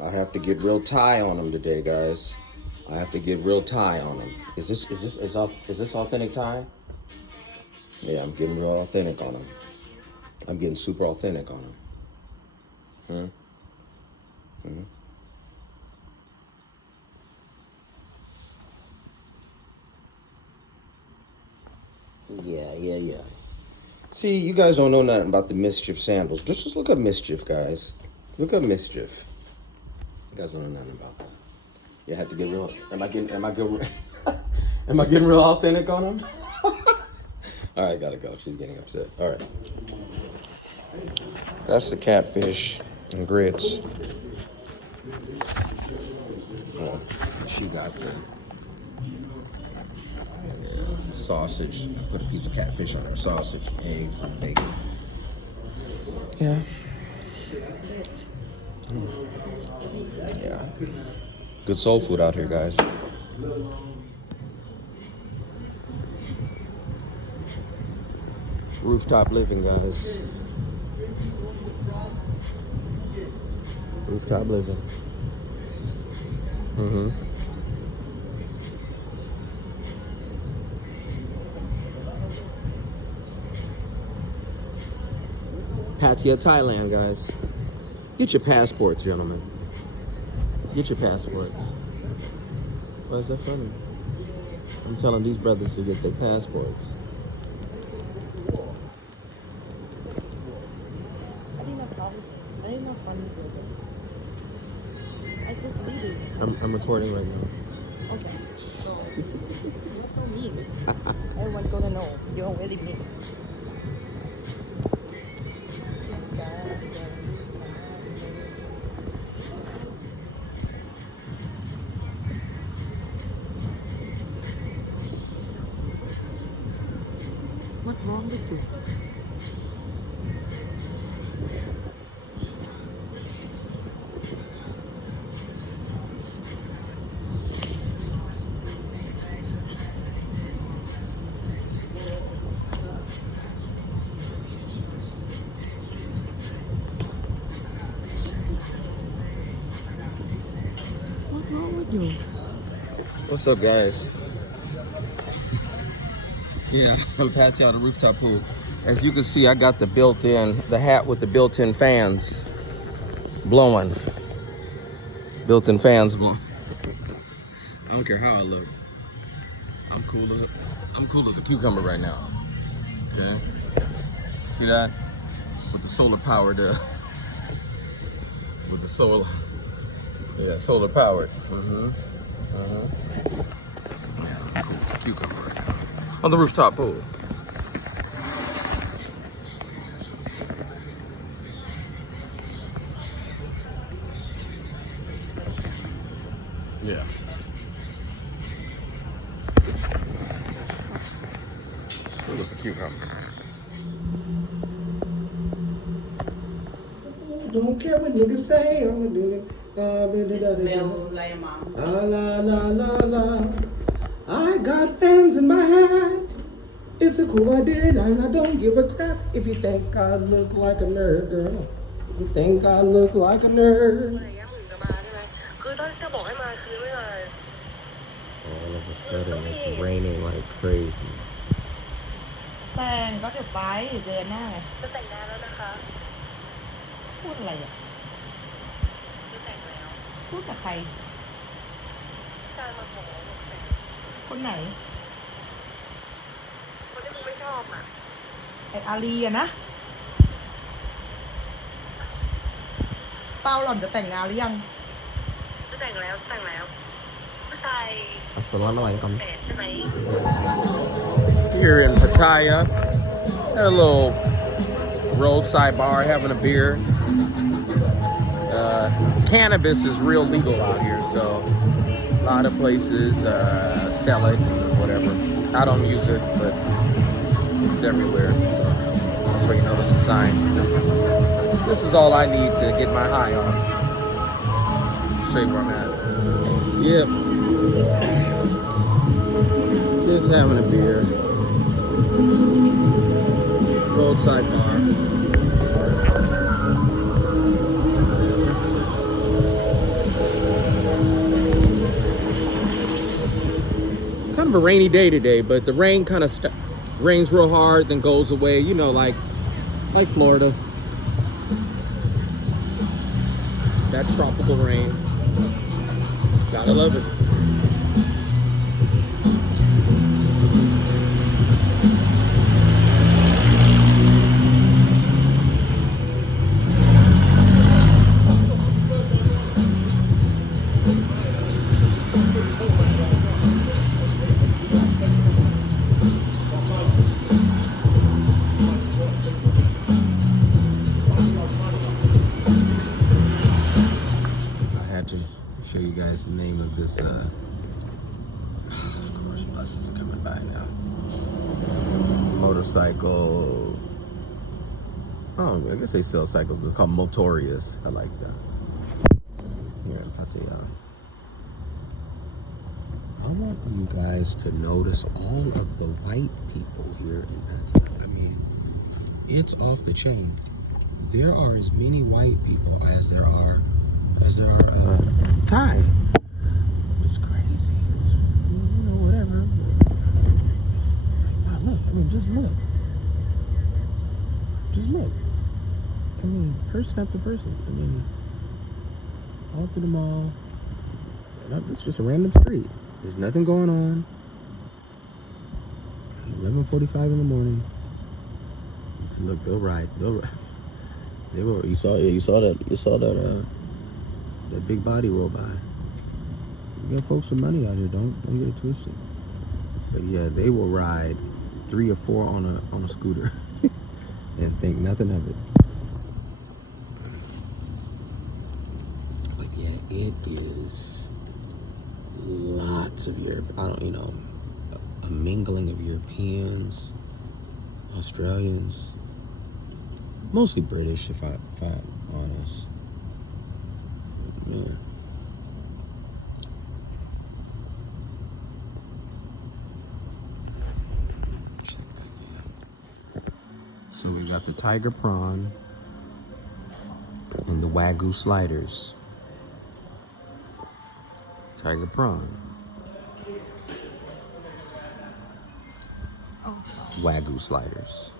I have to get real Thai on them today, guys. I have to get real Thai on them. Is this authentic Thai? Yeah, I'm getting real authentic on them. I'm getting super authentic on them. Hmm? Yeah. See, you guys don't know nothing about the Mischief sandals. Just look up Mischief, guys. Look up Mischief. You guys don't know nothing about that. You have to get real. Am I getting real authentic on them? All right, gotta go. She's getting upset. All right. That's the catfish and grits. Oh, she got the sausage. I put a piece of catfish on her sausage, eggs, and bacon. Yeah. Yeah. Good soul food out here, guys. Rooftop living, guys. Rooftop living. Pattaya, Thailand, guys. Get your passports, gentlemen. Get your passports. Why is that funny? I'm telling these brothers to get their passports. I'm recording right now. Okay. So, you're so mean. Everyone's gonna know. You're really mean. What's wrong with you? What's wrong with you? What's up, guys? Yeah, I'm Pattaya, the rooftop pool. As you can see, I got the hat with the built-in fans blowing. Built-in fans blowing. I don't care how I look. I'm cool as a cucumber right now. Okay? See that? With the solar powered, with the solar, yeah, solar powered. Yeah, I'm cool as a cucumber right now. On the rooftop pool. Yeah. Cool as a cucumber. Don't care what niggas say, I'ma do it. La la la la. I got fans in my hat. It's a cool idea, and I don't give a crap if you think I look like a nerd, girl. You think I look like a nerd? All of a sudden, it's raining like crazy. แต่งก็เดี๋ยวไปเดือนหน้าไงจะแต่งงานแล้วนะคะพูดอะไรอ่ะจะแต่งแล้วพูดกับใครการมาขอคนไหนคนที่มึงไม่ชอบอ่ะไอ้อาลีอะนะเป้าหล่อนจะแต่งงานหรือยังจะแต่งแล้วผู้ชายAssalamualaikum. แสนใช่ไหม Here in Pattaya, at a little roadside bar having a beer. Cannabis is real legal out here, so a lot of places sell it and whatever. I don't use it, but it's everywhere. So that's where you notice the sign. This is all I need to get my high on. Show you where I'm at. Yep. Just having a beer. Roadside bar. of a rainy day today, but the rain kind of rains real hard, then goes away. You know, like Florida. That tropical rain. Gotta love it. Show you guys the name of this of course buses are coming by now. Motorcycle. Oh, I guess they sell cycles, but it's called Motorius. I like that. Here in Pattaya. I want you guys to notice all of the white people here in Pattaya. I mean, it's off the chain. There are as many white people as there are Thai. It's crazy. It's, you know, whatever. Wow, look. I mean, just look. Just look. I mean, person after person. I mean, all through the mall. It's just a random street. There's nothing going on. 11:45 in the morning. And look, they'll ride. They will. You saw that. That big body roll by. You got folks with money out here. Don't get it twisted. But yeah, they will ride 3 or 4 on a scooter and think nothing of it. But yeah, it is lots of a mingling of Europeans, Australians, mostly British, if I'm honest. Yeah. So we got the tiger prawn and the wagyu sliders. Tiger prawn. Wagyu sliders.